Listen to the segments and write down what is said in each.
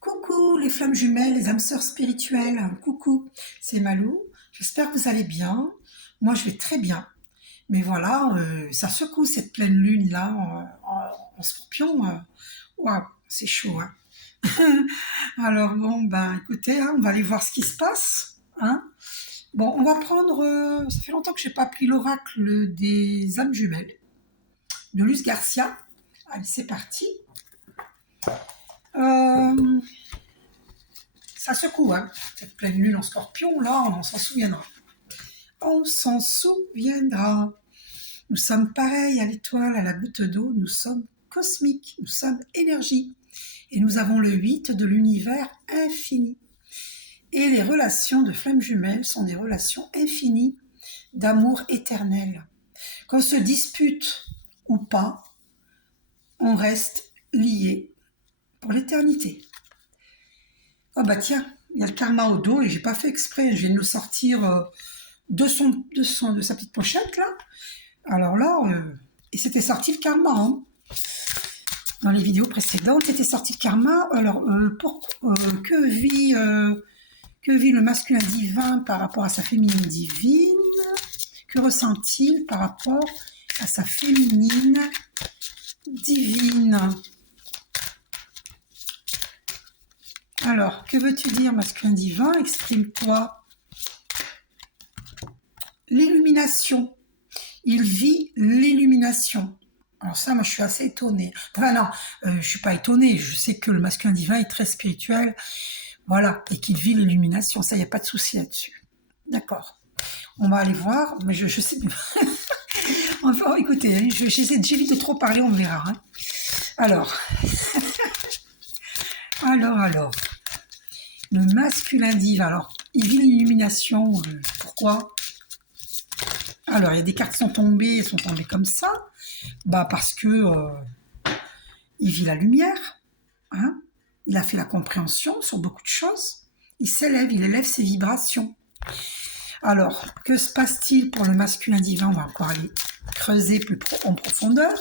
Coucou les flammes jumelles, les âmes sœurs spirituelles, coucou, c'est Malou, j'espère que vous allez bien. Moi je vais très bien, mais voilà, ça secoue cette pleine lune là en scorpion. Waouh, c'est chaud, hein. Alors bon, ben écoutez, hein, on va aller voir ce qui se passe, hein. Bon, on va prendre, ça fait longtemps que je n'ai pas pris l'oracle des âmes jumelles de Luz Garcia. Allez, c'est parti. Euh, Ça secoue, hein. Cette pleine lune en scorpion, là, on s'en souviendra. On s'en souviendra. Nous sommes pareils à l'étoile, à la goutte d'eau, nous sommes cosmiques, nous sommes énergie. Et nous avons le 8 de l'univers infini. Et les relations de flammes jumelles sont des relations infinies d'amour éternel. Qu'on se dispute ou pas, on reste liés pour l'éternité. Oh bah tiens, il y a le karma au dos et j'ai pas fait exprès, je viens de le sortir de sa petite pochette là. Alors là, et c'était sorti le karma, hein. Dans les vidéos précédentes, c'était sorti le karma. Alors, que vit le masculin divin par rapport à sa féminine divine? Que ressent-il par rapport à sa féminine divine? Alors, que veux-tu dire, masculin divin? Exprime-toi. L'illumination. Il vit l'illumination. Alors ça, moi, je suis assez étonnée. Enfin non, je suis pas étonnée. Je sais que le masculin divin est très spirituel, voilà, et qu'il vit l'illumination. Ça, il n'y a pas de souci là-dessus. D'accord. On va aller voir. Mais je sais. Enfin, écoutez, hein, j'évite de trop parler. On verra, hein. Alors, alors. Le masculin divin. Alors, il vit l'illumination. Pourquoi? Alors, il y a des cartes qui sont tombées. Elles sont tombées comme ça. Bah parce que il vit la lumière, hein. Il a fait la compréhension sur beaucoup de choses. Il élève ses vibrations. Alors, que se passe-t-il pour le masculin divin? On va encore aller creuser en profondeur.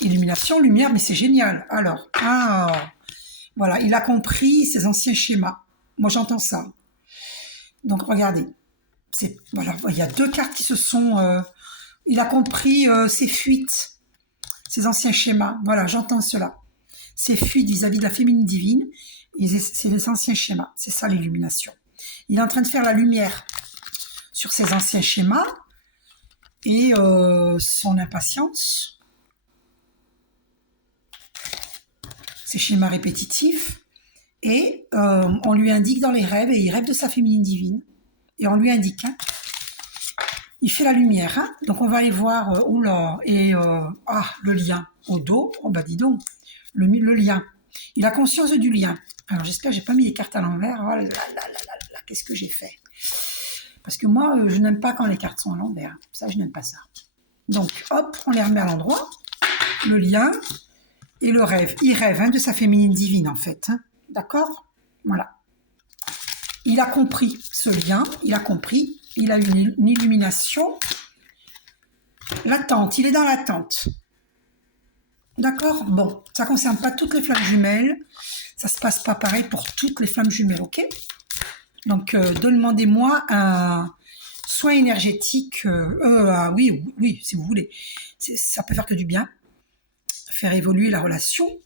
Illumination, lumière, mais c'est génial. Alors, voilà, il a compris ses anciens schémas. Moi, j'entends ça. Donc, regardez. Voilà, il y a deux cartes qui se sont... il a compris ses fuites, ses anciens schémas. Voilà, j'entends cela. Ses fuites vis-à-vis de la féminine divine, c'est les anciens schémas. C'est ça l'illumination. Il est en train de faire la lumière sur ses anciens schémas et son impatience, ses schémas répétitifs. Et on lui indique dans les rêves, et il rêve de sa féminine divine. Et on lui indique, hein, il fait la lumière, hein. Donc on va aller voir, oula, et le lien au dos, oh bah dis donc, le lien. Il a conscience du lien. Alors j'espère que j'ai pas mis les cartes à l'envers. Oh là là là là, qu'est-ce que j'ai fait? Parce que moi, je n'aime pas quand les cartes sont à l'envers. Ça, je n'aime pas ça. Donc hop, on les remet à l'endroit. Le lien et le rêve. Il rêve, hein, de sa féminine divine en fait, hein. D'accord? Voilà. Il a compris ce lien, il a compris. Il a une illumination. L'attente, il est dans l'attente. D'accord? Bon, ça ne concerne pas toutes les flammes jumelles. Ça ne se passe pas pareil pour toutes les flammes jumelles, ok? Donc, demandez-moi un soin énergétique. Oui, si vous voulez. Ça peut faire que du bien. Faire évoluer la relation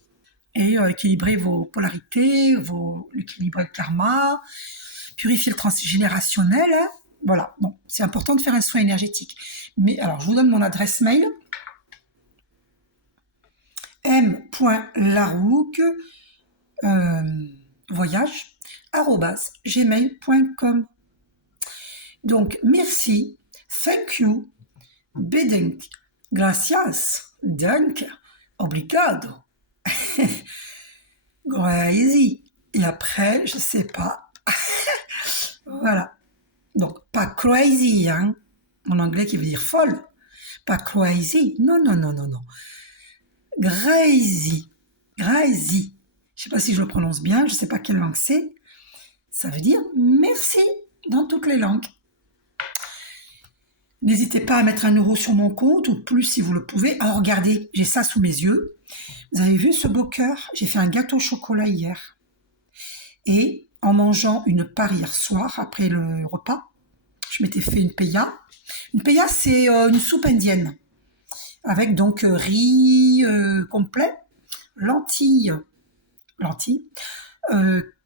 et équilibrer vos polarités, équilibrer le karma, purifier le transgénérationnel, hein. Voilà, bon, c'est important de faire un soin énergétique. Mais alors, je vous donne mon adresse mail. m.larougue voyage@gmail.com. Donc, merci, thank you, bedank, gracias, danke, obrigado, crazy. Et après, je sais pas. Voilà. Donc, pas crazy, hein, en anglais qui veut dire folle. Pas crazy. Non. Crazy. Crazy. Je sais pas si je le prononce bien, je sais pas quelle langue c'est. Ça veut dire merci dans toutes les langues. N'hésitez pas à mettre 1 € sur mon compte ou plus si vous le pouvez. Alors regardez, j'ai ça sous mes yeux. Vous avez vu ce beau cœur? J'ai fait un gâteau au chocolat hier. Et en mangeant une part hier soir, après le repas, je m'étais fait une peya. Une peya, c'est une soupe indienne. Avec donc riz complet, lentilles,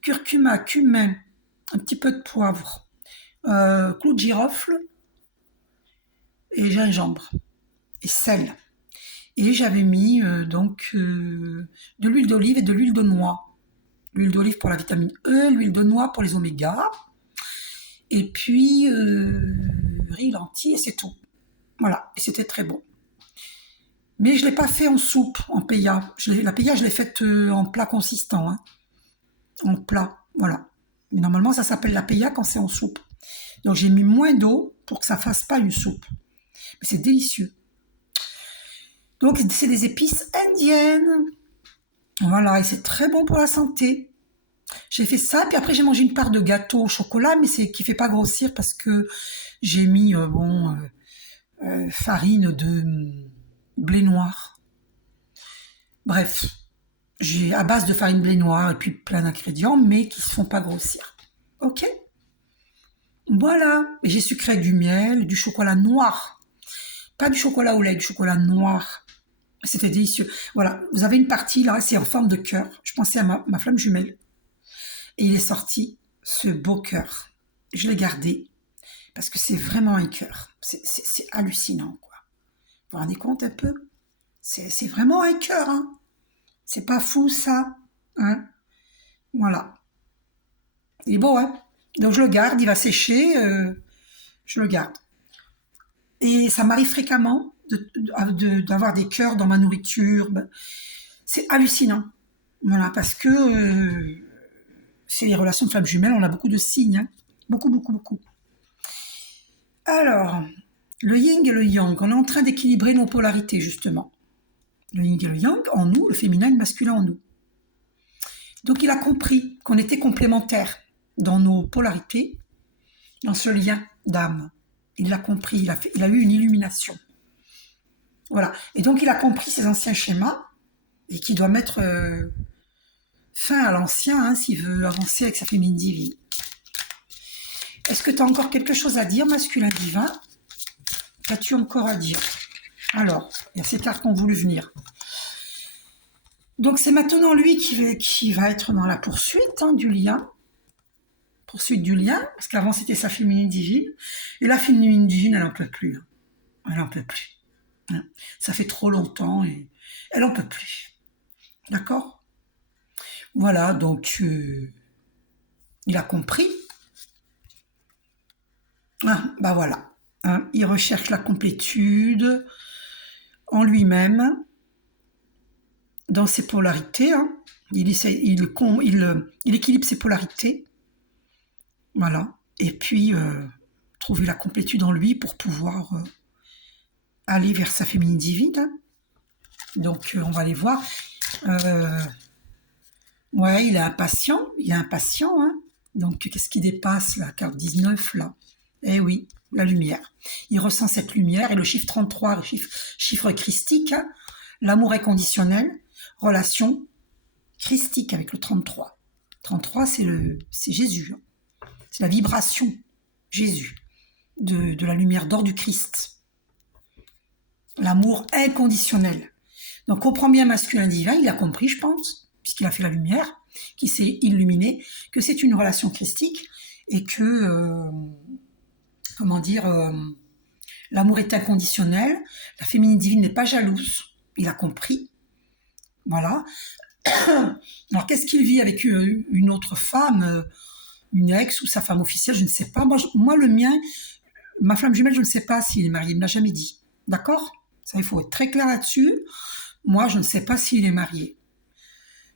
curcuma, cumin, un petit peu de poivre, clou de girofle et gingembre et sel. Et j'avais mis de l'huile d'olive et de l'huile de noix. L'huile d'olive pour la vitamine E, l'huile de noix pour les oméga. Et puis riz, lentilles et c'est tout. Voilà, et c'était très bon. Mais je ne l'ai pas fait en soupe, en peya. La peya, je l'ai faite en plat consistant, hein, en plat, voilà. Mais normalement, ça s'appelle la peya quand c'est en soupe. Donc j'ai mis moins d'eau pour que ça fasse pas une soupe. Mais c'est délicieux. Donc c'est des épices indiennes. Voilà, et c'est très bon pour la santé. J'ai fait ça, puis après j'ai mangé une part de gâteau au chocolat, mais c'est qui fait pas grossir parce que j'ai mis farine de blé noir. Bref, j'ai à base de farine blé noir et puis plein d'ingrédients, mais qui ne se font pas grossir. Ok? Voilà. Et j'ai sucré avec du miel, du chocolat noir. Pas du chocolat au lait, du chocolat noir. C'était délicieux. Voilà, vous avez une partie là, c'est en forme de cœur. Je pensais à ma flamme jumelle. Et il est sorti ce beau cœur. Je l'ai gardé parce que c'est vraiment un cœur. C'est hallucinant, quoi. Vous vous rendez compte un peu? C'est vraiment un cœur, hein. C'est pas fou, ça, hein. Voilà. Il est beau, hein. Donc je le garde, il va sécher, je le garde. Et ça m'arrive fréquemment d'avoir des cœurs dans ma nourriture. C'est hallucinant. Voilà, parce que c'est les relations de flammes jumelles, on a beaucoup de signes, hein. Beaucoup, beaucoup, beaucoup. Alors, le yin et le yang, on est en train d'équilibrer nos polarités, justement. Le yin et le yang en nous, le féminin et le masculin en nous. Donc il a compris qu'on était complémentaires dans nos polarités, dans ce lien d'âme. Il l'a compris, il a eu une illumination. Voilà. Et donc il a compris ces anciens schémas et qu'il doit mettre fin à l'ancien, hein, s'il veut avancer avec sa féminine divine. Est-ce que tu as encore quelque chose à dire, masculin divin? Qu'as-tu encore à dire? Alors, il y a ces cartes qui ont voulu venir. Donc c'est maintenant lui qui va être dans la poursuite, hein, du lien. Poursuite du lien, parce qu'avant c'était sa féminine divine. Et la féminine divine, elle n'en peut plus. Hein. Elle n'en peut plus. Hein. Ça fait trop longtemps et elle n'en peut plus. D'accord? Voilà, donc il a compris. Ah, bah voilà. Hein, il recherche la complétude en lui-même, dans ses polarités. Hein. Il équilibre ses polarités. Voilà. Et puis, trouver la complétude en lui pour pouvoir aller vers sa féminine divine. Hein. Donc, on va aller voir. Ouais, il est impatient. Hein. Donc, qu'est-ce qui dépasse la carte 19, là? Eh oui, la lumière. Il ressent cette lumière et le chiffre 33, le chiffre christique, hein, l'amour inconditionnel, relation christique avec le 33. 33, c'est Jésus. Hein. C'est la vibration Jésus de la lumière d'or du Christ. L'amour inconditionnel. Donc, on comprend bien masculin divin, il a compris, je pense, puisqu'il a fait la lumière, qui s'est illuminé, que c'est une relation christique et que... l'amour est inconditionnel, la féminine divine n'est pas jalouse, il a compris, voilà. Alors qu'est-ce qu'il vit avec une autre femme, une ex ou sa femme officielle, je ne sais pas. Moi le mien, ma flamme jumelle, je ne sais pas s'il est marié, il ne me l'a jamais dit, d'accord? Ça, il faut être très clair là-dessus. Moi, je ne sais pas s'il est marié.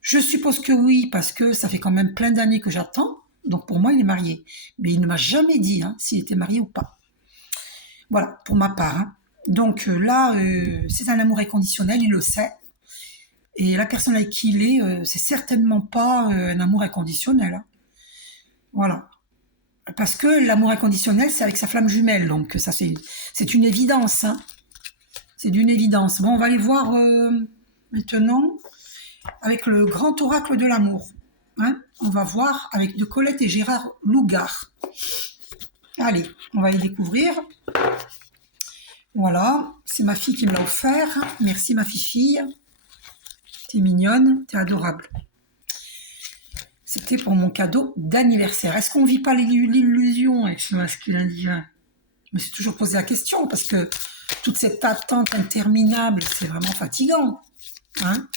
Je suppose que oui, parce que ça fait quand même plein d'années que j'attends. Donc pour moi, il est marié. Mais il ne m'a jamais dit hein, s'il était marié ou pas. Voilà, pour ma part. Hein. Donc là, c'est un amour inconditionnel, il le sait. Et la personne avec qui il est, c'est certainement pas un amour inconditionnel. Hein. Voilà. Parce que l'amour inconditionnel, c'est avec sa flamme jumelle. Donc ça, c'est une évidence. Hein. C'est d'une évidence. Bon, on va aller voir maintenant avec le grand oracle de l'amour. Hein, on va voir avec de Colette et Gérard Lougard. Allez, on va y découvrir. Voilà, c'est ma fille qui me l'a offert. Merci ma fille. T'es mignonne, t'es adorable. C'était pour mon cadeau d'anniversaire. Est-ce qu'on ne vit pas l'illusion avec ce masculin divin? Je me suis toujours posé la question parce que toute cette attente interminable, c'est vraiment fatigant. Hein?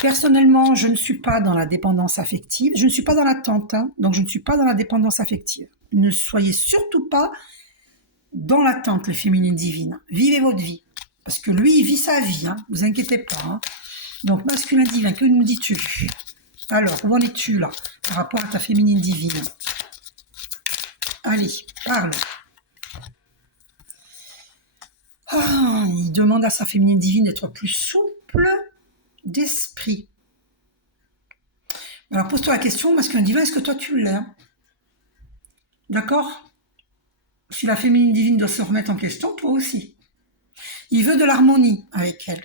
Personnellement, je ne suis pas dans la dépendance affective. Je ne suis pas dans l'attente, hein, donc je ne suis pas dans la dépendance affective. Ne soyez surtout pas dans l'attente, les féminines divines. Vivez votre vie. Parce que lui, il vit sa vie, hein, vous inquiétez pas. Hein. Donc, masculin divin, que nous dis-tu? Alors, où en es-tu là, par rapport à ta féminine divine? Allez, parle. Ah, il demande à sa féminine divine d'être plus souple d'esprit. Alors, pose-toi la question, masculin divin, est-ce que toi tu l'es? D'accord? Si la féminine divine doit se remettre en question, toi aussi. Il veut de l'harmonie avec elle.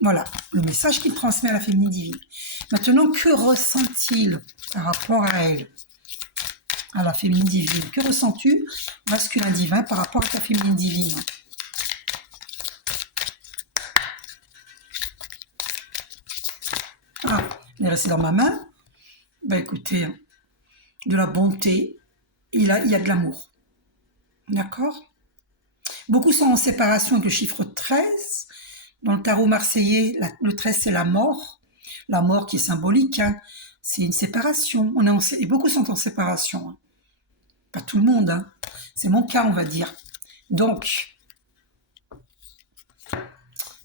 Voilà, le message qu'il transmet à la féminine divine. Maintenant, que ressent-il par rapport à elle? À la féminine divine. Que ressens-tu, masculin divin, par rapport à ta féminine divine? Ah, il est resté dans ma main. Ben écoutez, de la bonté, il y a de l'amour. D'accord? Beaucoup sont en séparation avec le chiffre 13. Dans le tarot marseillais, le 13, c'est la mort. La mort qui est symbolique, hein. C'est une séparation. Et beaucoup sont en séparation. Hein. Pas tout le monde. Hein. C'est mon cas, on va dire. Donc,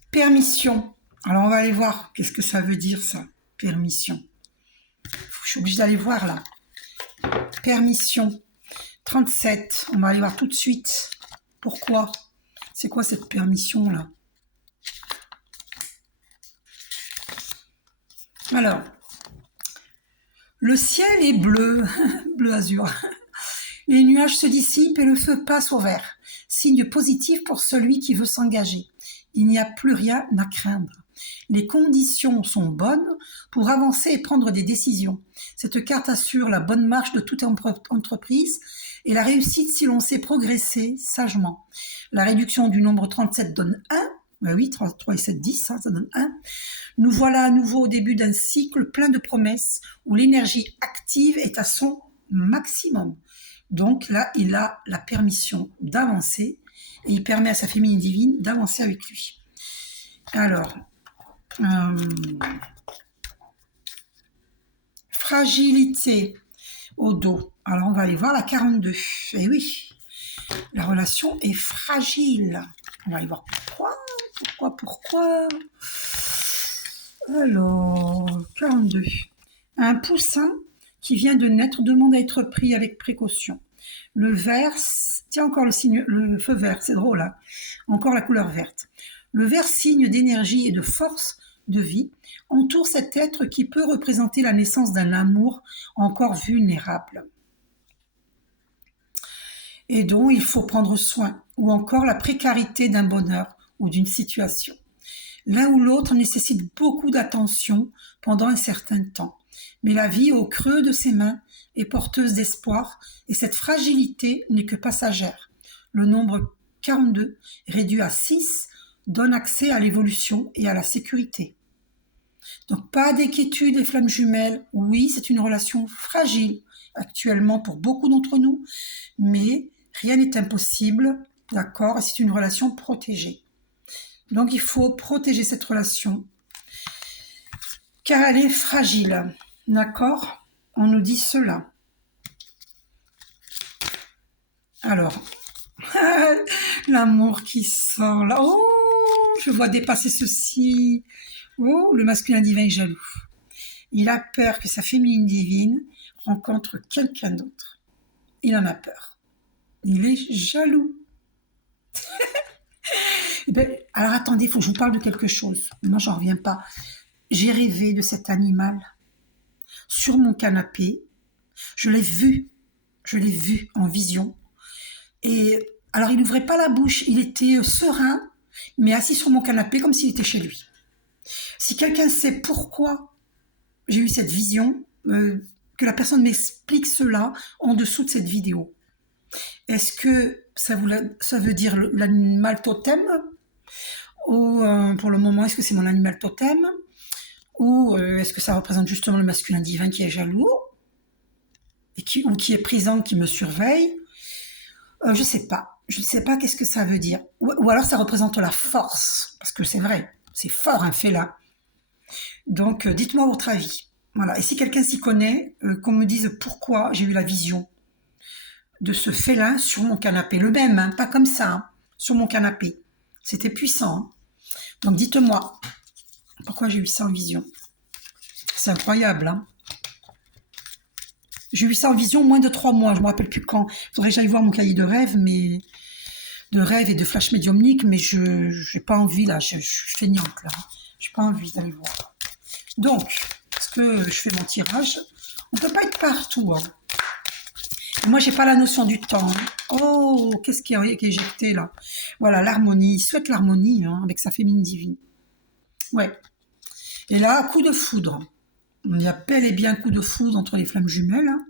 permission. Alors, on va aller voir qu'est-ce que ça veut dire, ça. Permission. Je suis obligée d'aller voir, là. Permission. 37. On va aller voir tout de suite. Pourquoi? C'est quoi cette permission-là? Alors, le ciel est bleu, bleu azur. Les nuages se dissipent et le feu passe au vert. Signe positif pour celui qui veut s'engager. Il n'y a plus rien à craindre. Les conditions sont bonnes pour avancer et prendre des décisions. Cette carte assure la bonne marche de toute entreprise et la réussite si l'on sait progresser sagement. La réduction du nombre 37 donne 1. Ben oui, 3 et 7, 10, ça donne 1. Nous voilà à nouveau au début d'un cycle plein de promesses où l'énergie active est à son maximum. Donc là, il a la permission d'avancer et il permet à sa féminine divine d'avancer avec lui. Alors, fragilité au dos. Alors, on va aller voir la 42. Eh oui, la relation est fragile. On va aller voir pourquoi. Alors, 42. Un poussin qui vient de naître demande à être pris avec précaution. Le vert, tiens encore le feu vert, c'est drôle, hein. Encore la couleur verte. Le vert, signe d'énergie et de force de vie, entoure cet être qui peut représenter la naissance d'un amour encore vulnérable et dont il faut prendre soin, ou encore la précarité d'un bonheur ou d'une situation. L'un ou l'autre nécessite beaucoup d'attention pendant un certain temps, mais la vie au creux de ses mains est porteuse d'espoir et cette fragilité n'est que passagère. Le nombre 42, réduit à 6, donne accès à l'évolution et à la sécurité. Donc pas d'inquiétude les flammes jumelles, oui c'est une relation fragile actuellement pour beaucoup d'entre nous, mais rien n'est impossible, d'accord, et c'est une relation protégée. Donc il faut protéger cette relation, car elle est fragile, d'accord? On nous dit cela. Alors, l'amour qui sort là, oh, je vois dépasser ceci. Oh, le masculin divin est jaloux. Il a peur que sa féminine divine rencontre quelqu'un d'autre. Il en a peur. Il est jaloux. Alors attendez, il faut que je vous parle de quelque chose. Moi, j'en reviens pas. J'ai rêvé de cet animal sur mon canapé. Je l'ai vu en vision. Et alors, il n'ouvrait pas la bouche. Il était serein, mais assis sur mon canapé comme s'il était chez lui. Si quelqu'un sait pourquoi j'ai eu cette vision, que la personne m'explique cela en dessous de cette vidéo. Est-ce que ça veut dire l'animal totem? Ou pour le moment, est-ce que c'est mon animal totem? Ou est-ce que ça représente justement le masculin divin qui est jaloux ou qui est présent, qui me surveille? Je ne sais pas. Je ne sais pas qu'est-ce que ça veut dire. Ou alors ça représente la force, parce que c'est vrai, c'est fort un félin. Donc dites-moi votre avis. Voilà. Et si quelqu'un s'y connaît, qu'on me dise pourquoi j'ai eu la vision de ce félin sur mon canapé. Le même, hein, pas comme ça, hein, sur mon canapé. C'était puissant. Hein. Donc dites-moi pourquoi j'ai eu ça en vision. C'est incroyable. Hein. J'ai eu ça en vision moins de 3 mois. Je ne me rappelle plus quand. Il faudrait que j'aille voir mon cahier de rêve, et de flash médiumnique, mais je n'ai pas envie là. Je suis feignante là. Je n'ai pas envie d'aller voir. Donc, est-ce que je fais mon tirage? On ne peut pas être partout. Hein. Moi, j'ai pas la notion du temps. Oh, qu'est-ce qui est éjecté là? Voilà, l'harmonie. Il souhaite l'harmonie hein, avec sa féminine divine. Ouais. Et là, coup de foudre. Il y a bel et bien un coup de foudre entre les flammes jumelles. Hein.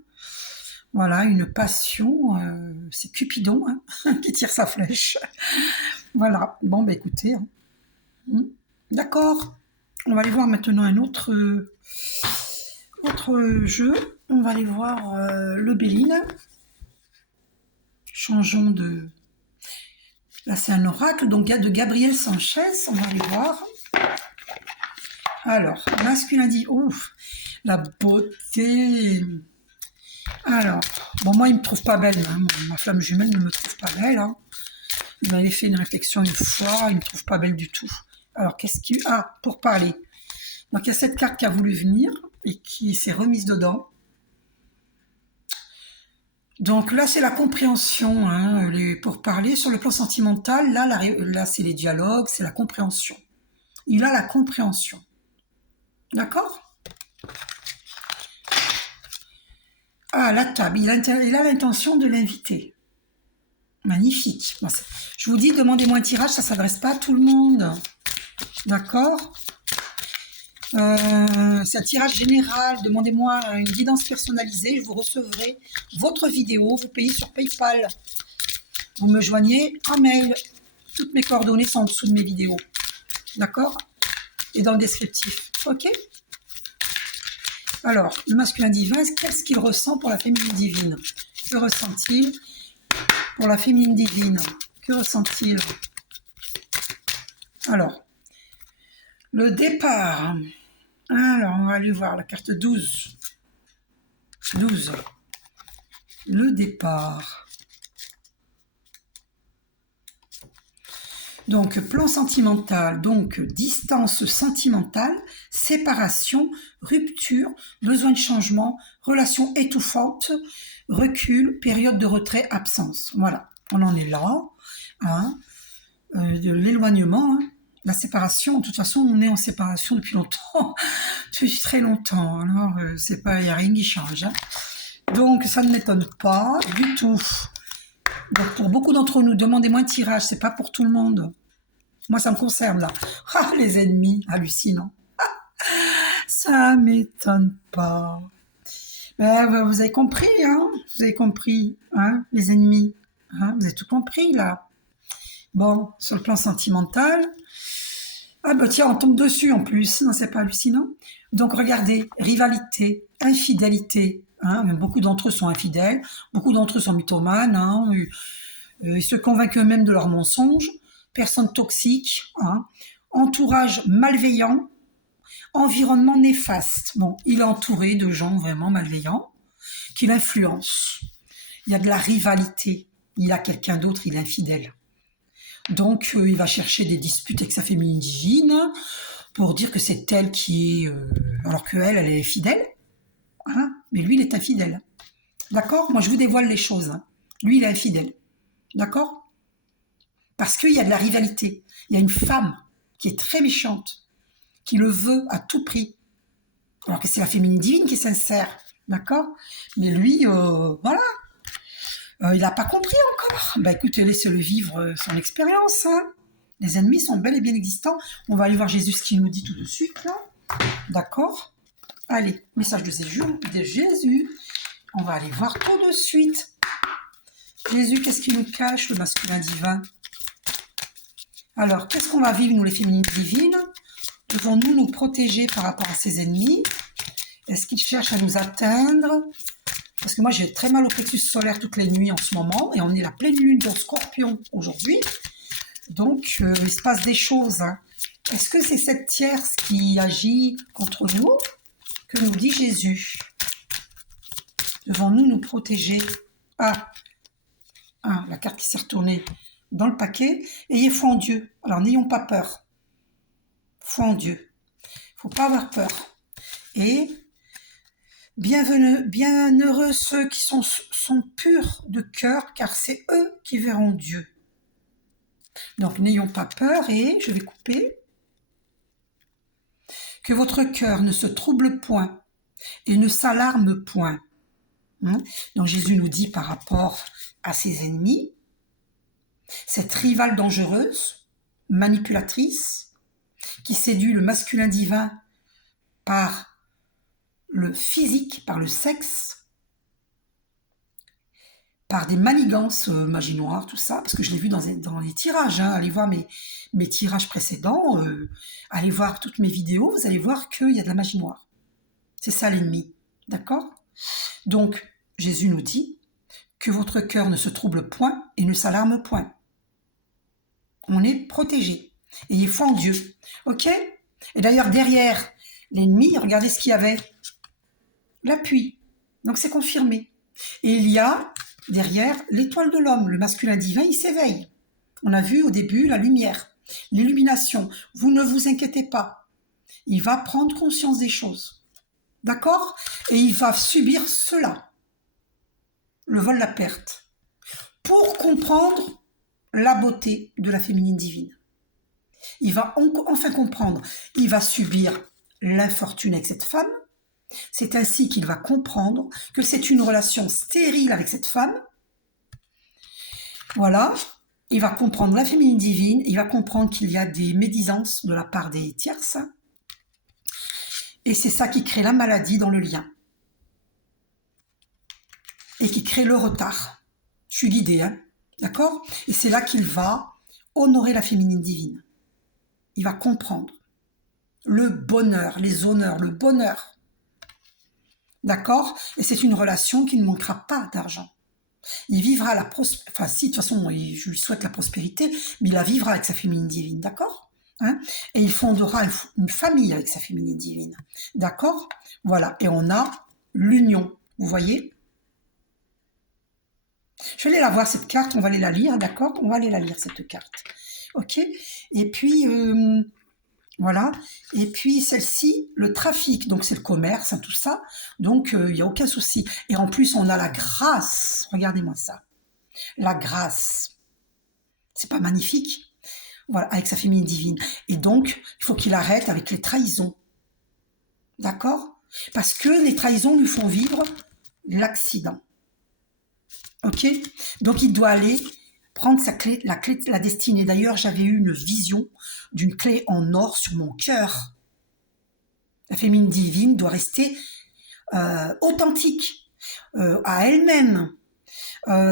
Voilà, une passion. C'est Cupidon hein, qui tire sa flèche. Voilà. Bon, bah écoutez. Hein. D'accord. On va aller voir maintenant un autre jeu. On va aller voir le Béline. Changeons de... Là, c'est un oracle, donc de Gabriel Sanchez. On va aller voir. Alors, masculin dit... Ouf, la beauté. Alors, bon, moi, il ne me trouve pas belle. Hein. Ma flamme jumelle ne me trouve pas belle. Hein. Il m'avait fait une réflexion une fois. Il ne me trouve pas belle du tout. Alors, qu'est-ce qu'il... Ah, pour parler. Donc, il y a cette carte qui a voulu venir et qui s'est remise dedans. Donc là, c'est la compréhension, hein, pour parler sur le plan sentimental. Là, c'est les dialogues, c'est la compréhension. Il a la compréhension. D'accord? Ah, la table. Il a l'intention de l'inviter. Magnifique. Bon, je vous dis, demandez-moi un tirage, ça ne s'adresse pas à tout le monde. D'accord? C'est un tirage général. Demandez-moi une guidance personnalisée. Je vous recevrai votre vidéo. Vous payez sur PayPal. Vous me joignez en mail. Toutes mes coordonnées sont en dessous de mes vidéos. D'accord? Et dans le descriptif. Ok? Alors, le masculin divin, qu'est-ce qu'il ressent pour la féminine divine? Que ressent-il pour la féminine divine? Que ressent-il? Alors, le départ. Alors, on va aller voir la carte 12. 12. Le départ. Donc, plan sentimental, donc distance sentimentale, séparation, rupture, besoin de changement, relation étouffante, recul, période de retrait, absence. Voilà, on en est là. Hein, de l'éloignement, hein. La séparation, de toute façon, on est en séparation depuis longtemps, depuis très longtemps. Alors, c'est pas, il n'y a rien qui change. Hein. Donc, ça ne m'étonne pas du tout. Donc, pour beaucoup d'entre nous, demandez-moi un tirage, c'est pas pour tout le monde. Moi, ça me concerne, là. Ah, les ennemis, hallucinant. Ça m'étonne pas. Ben, vous avez compris, hein? Vous avez compris, hein, les ennemis. Hein, vous avez tout compris, là. Bon, sur le plan sentimental, ah bah tiens, on tombe dessus en plus, non, c'est pas hallucinant. Donc regardez, rivalité, infidélité, hein, même beaucoup d'entre eux sont infidèles, beaucoup d'entre eux sont mythomanes, hein, ils se convainquent eux-mêmes de leurs mensonges, personnes toxiques, hein, entourage malveillant, environnement néfaste. Bon, il est entouré de gens vraiment malveillants qui l'influencent. Il y a de la rivalité, il a quelqu'un d'autre, il est infidèle. Donc, il va chercher des disputes avec sa féminine divine pour dire que c'est elle qui est... alors qu'elle, elle est fidèle. Hein, mais lui, il est infidèle. D'accord? Moi, je vous dévoile les choses. Hein. Lui, il est infidèle. D'accord? Parce qu'il y a de la rivalité. Il y a une femme qui est très méchante, qui le veut à tout prix. Alors que c'est la féminine divine qui est sincère. D'accord? Mais lui, voilà. Il n'a pas compris encore. Bah écoutez, laissez-le vivre son expérience. Hein. Les ennemis sont bel et bien existants. On va aller voir Jésus, ce qu'il nous dit tout de suite, là. D'accord? Allez, message de Jésus. On va aller voir tout de suite. Jésus, qu'est-ce qu'il nous cache, le masculin divin? Alors, qu'est-ce qu'on va vivre, nous, les féminines divines? Devons-nous nous protéger par rapport à ces ennemis? Est-ce qu'ils cherchent à nous atteindre? Parce que moi, j'ai très mal au plexus solaire toutes les nuits en ce moment, et on est la pleine lune dans Scorpion aujourd'hui. Donc, il se passe des choses. Hein. Est-ce que c'est cette tierce qui agit contre nous? Que nous dit Jésus? Devons-nous nous protéger? Ah, la carte qui s'est retournée dans le paquet. Ayez foi en Dieu. Alors, n'ayons pas peur. Foi en Dieu. Il ne faut pas avoir peur. Et bienheureux ceux qui sont purs de cœur, car c'est eux qui verront Dieu. Donc, n'ayons pas peur et, je vais couper, que votre cœur ne se trouble point et ne s'alarme point. Donc, Jésus nous dit par rapport à ses ennemis, cette rivale dangereuse, manipulatrice, qui séduit le masculin divin par le physique, par le sexe, par des manigances, magie noire, tout ça, parce que je l'ai vu dans les tirages. Hein. Allez voir mes tirages précédents, allez voir toutes mes vidéos, vous allez voir qu'il y a de la magie noire. C'est ça l'ennemi, d'accord? Donc, Jésus nous dit que votre cœur ne se trouble point et ne s'alarme point. On est protégé. Ayez foi en Dieu, ok? Et d'ailleurs, derrière l'ennemi, regardez ce qu'il y avait. L'appui. Donc, c'est confirmé. Et il y a derrière l'étoile de l'homme, le masculin divin, il s'éveille. On a vu au début la lumière, l'illumination. Vous ne vous inquiétez pas. Il va prendre conscience des choses. D'accord? Et il va subir cela. Le vol, la perte. Pour comprendre la beauté de la féminine divine. Il va enfin comprendre. Il va subir l'infortune avec cette femme. C'est ainsi qu'il va comprendre que c'est une relation stérile avec cette femme. Voilà. Il va comprendre la féminine divine. Il va comprendre qu'il y a des médisances de la part des tierces. Et c'est ça qui crée la maladie dans le lien. Et qui crée le retard. Je suis guidée, hein, d'accord? Et c'est là qu'il va honorer la féminine divine. Il va comprendre le bonheur, les honneurs, le bonheur. D'accord? Et c'est une relation qui ne manquera pas d'argent. Il vivra la prospérité, enfin si, de toute façon, je lui souhaite la prospérité, mais il la vivra avec sa féminine divine, d'accord? Hein? Et il fondera une famille avec sa féminine divine, d'accord? Voilà, et on a l'union, vous voyez? Je vais aller la voir, cette carte, on va aller la lire, d'accord? On va aller la lire, cette carte. Ok? Et puis, voilà. Et puis, celle-ci, le trafic, donc c'est le commerce, hein, tout ça. Donc, il n'y a aucun souci. Et en plus, on a la grâce. Regardez-moi ça. La grâce. C'est pas magnifique? Voilà, avec sa féminine divine. Et donc, il faut qu'il arrête avec les trahisons. D'accord? Parce que les trahisons lui font vivre l'accident. Ok? Donc, il doit aller prendre sa clé, la clé de la destinée. D'ailleurs, j'avais eu une vision d'une clé en or sur mon cœur. La féminine divine doit rester authentique à elle-même.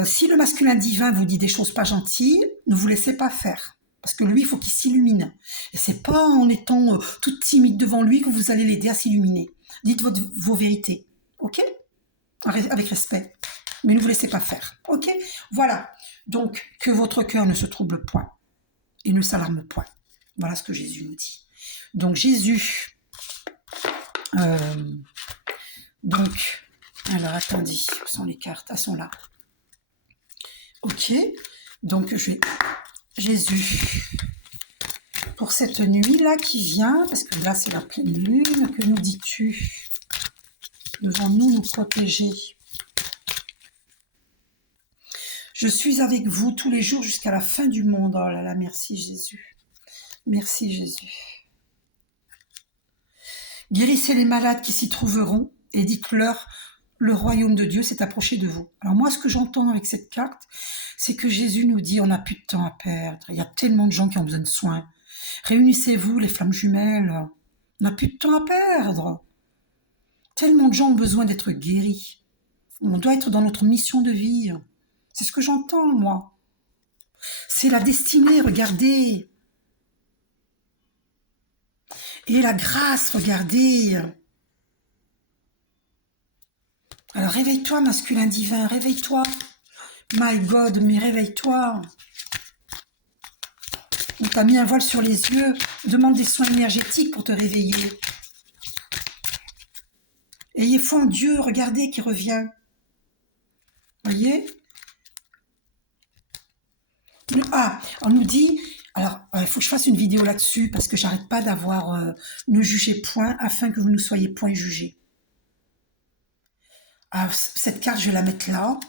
Si le masculin divin vous dit des choses pas gentilles, ne vous laissez pas faire. Parce que lui, il faut qu'il s'illumine. Et c'est pas en étant toute timide devant lui que vous allez l'aider à s'illuminer. Dites vos vérités. Ok? Avec respect. Mais ne vous laissez pas faire. Ok? Voilà. Donc, que votre cœur ne se trouble point et ne s'alarme point. Voilà ce que Jésus nous dit. Donc, Jésus... donc, alors, attendez. Où sont les cartes? Elles sont là. Ok. Donc, Jésus, pour cette nuit-là qui vient, parce que là, c'est la pleine lune, que nous dis-tu? Devons-nous nous protéger? Je suis avec vous tous les jours jusqu'à la fin du monde. Oh là là, merci Jésus. Merci Jésus. Guérissez les malades qui s'y trouveront et dites-leur le royaume de Dieu s'est approché de vous. Alors moi, ce que j'entends avec cette carte, c'est que Jésus nous dit, on n'a plus de temps à perdre. Il y a tellement de gens qui ont besoin de soins. Réunissez-vous, les flammes jumelles. On n'a plus de temps à perdre. Tellement de gens ont besoin d'être guéris. On doit être dans notre mission de vie. C'est ce que j'entends, moi. C'est la destinée, regardez. Et la grâce, regardez. Alors réveille-toi, masculin divin, réveille-toi. My God, mais réveille-toi. On t'a mis un voile sur les yeux. Demande des soins énergétiques pour te réveiller. Ayez foi en Dieu, regardez qui revient. Voyez? Ah, on nous dit... Alors, il faut que je fasse une vidéo là-dessus parce que j'arrête pas d'avoir ne jugez point afin que vous ne soyez point jugés. Ah, cette carte, je vais la mettre là.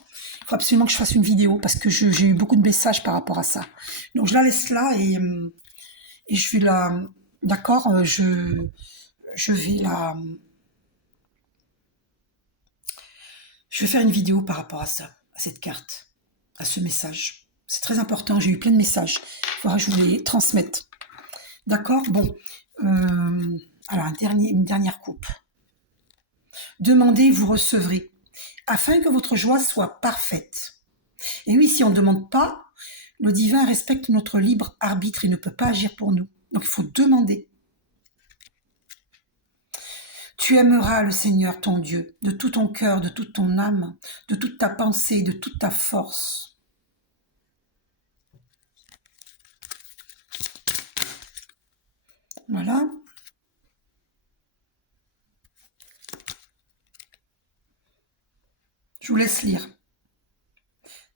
Il faut absolument que je fasse une vidéo parce que j'ai eu beaucoup de messages par rapport à ça. Donc, je la laisse là et je vais la... D'accord, je vais la... Je vais faire une vidéo par rapport à ça, à cette carte, à ce message. C'est très important, j'ai eu plein de messages. Il faudra que je vous les transmette. D'accord? Bon. Alors, une dernière coupe. Demandez, vous recevrez, afin que votre joie soit parfaite. Et oui, si on ne demande pas, le divin respecte notre libre arbitre, il ne peut pas agir pour nous. Donc, il faut demander. Tu aimeras le Seigneur ton Dieu, de tout ton cœur, de toute ton âme, de toute ta pensée, de toute ta force. Voilà. Je vous laisse lire.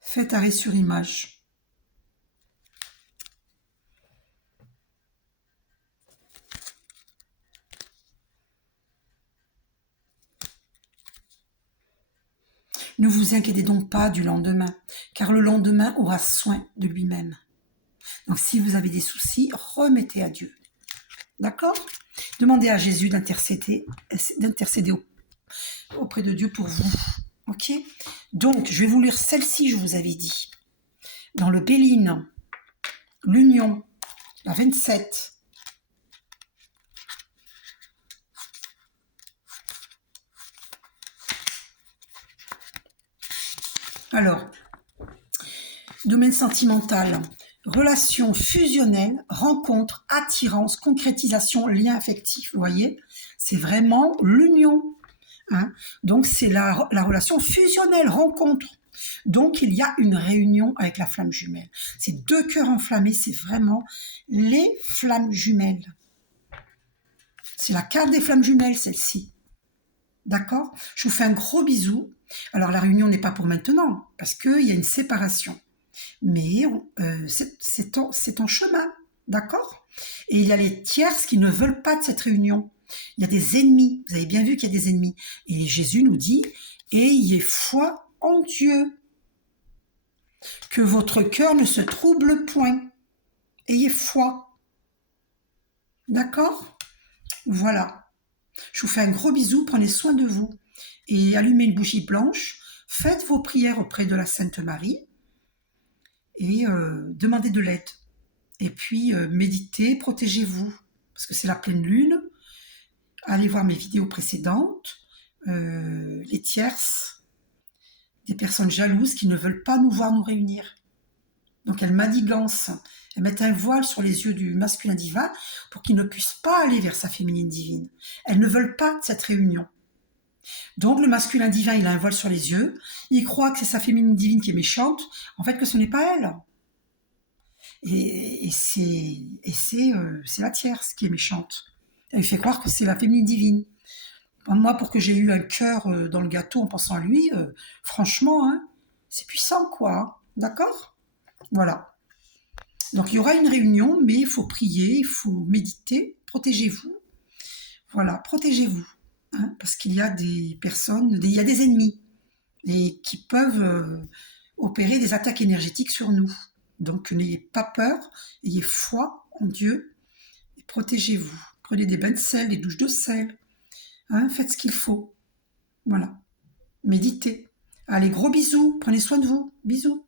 Faites arrêt sur image. Ne vous inquiétez donc pas du lendemain, car le lendemain aura soin de lui-même. Donc si vous avez des soucis, remettez à Dieu. D'accord? Demandez à Jésus d'intercéder auprès de Dieu pour vous. Ok? Donc, je vais vous lire celle-ci, je vous avais dit. Dans le Béline, l'Union, la 27. Alors, domaine sentimental, relation fusionnelle, rencontre, attirance, concrétisation, lien affectif, vous voyez? C'est vraiment l'union. Hein? Donc, c'est la relation fusionnelle, rencontre. Donc, il y a une réunion avec la flamme jumelle. Ces deux cœurs enflammés, c'est vraiment les flammes jumelles. C'est la carte des flammes jumelles, celle-ci. D'accord? Je vous fais un gros bisou. Alors, la réunion n'est pas pour maintenant, parce qu'il y a une séparation. Mais c'est en chemin, d'accord? Et il y a les tierces qui ne veulent pas de cette réunion. Il y a des ennemis, vous avez bien vu qu'il y a des ennemis. Et Jésus nous dit, ayez foi en Dieu, que votre cœur ne se trouble point. Ayez foi. D'accord? Voilà. Je vous fais un gros bisou, prenez soin de vous. Et allumez une bougie blanche, faites vos prières auprès de la Sainte Marie et demandez de l'aide. Et puis, méditez, protégez-vous, parce que c'est la pleine lune. Allez voir mes vidéos précédentes, les tierces, des personnes jalouses qui ne veulent pas nous voir nous réunir. Donc elles manigancent, elles mettent un voile sur les yeux du masculin divin pour qu'il ne puisse pas aller vers sa féminine divine. Elles ne veulent pas de cette réunion. Donc le masculin divin, il a un voile sur les yeux, il croit que c'est sa féminine divine qui est méchante, en fait que ce n'est pas elle. Et c'est la tierce qui est méchante. Elle lui fait croire que c'est la féminine divine. Moi, pour que j'ai eu un cœur dans le gâteau en pensant à lui, franchement, hein, c'est puissant, quoi. D'accord? Voilà. Donc, il y aura une réunion, mais il faut prier, il faut méditer, protégez-vous. Voilà, protégez-vous. Hein, parce qu'il y a des personnes, il y a des ennemis et qui peuvent opérer des attaques énergétiques sur nous. Donc, n'ayez pas peur, ayez foi en Dieu et protégez-vous. Prenez des bains de sel, des douches de sel. Hein, faites ce qu'il faut. Voilà. méditez. Allez, gros bisous, prenez soin de vous. Bisous.